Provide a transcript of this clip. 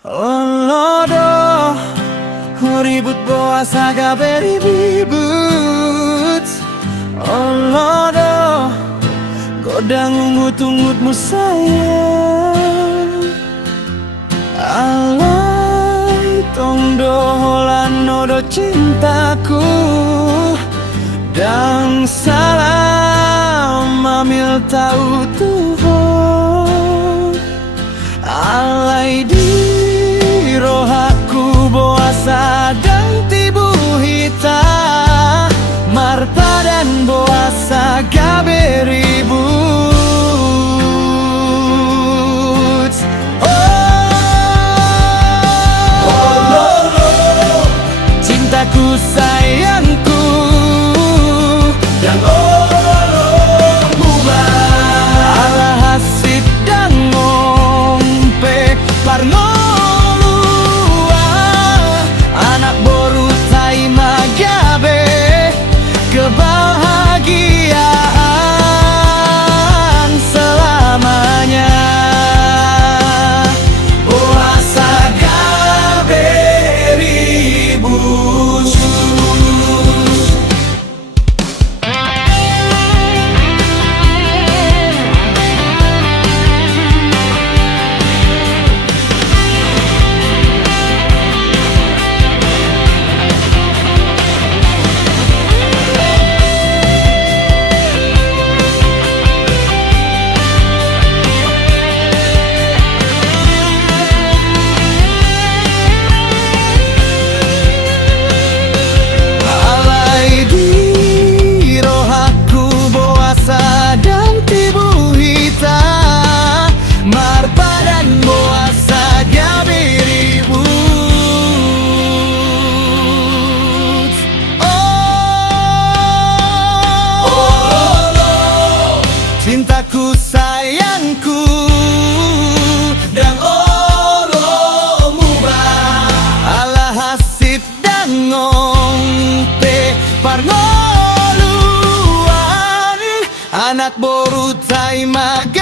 Olodo ribut boas aga beribut. Olodo godang ungut-ungutmu sayang. Alai tong doholan nodo cintaku. Dan salam amil tahu Tuhan. Alai di rohaku boasa dan tibu hita. Marta dan boasa gaberibut. Oh lolo, cintaku sayangku. Dan lolo mubah ala hasid dan ngompe parnolua. Anak boru tai magabe kebahagiaan selamanya. Boasa gaberibut. Cintaku sayangku dan olo mubah ala hasid dan ngompe parnoluan. Anak boru tai maga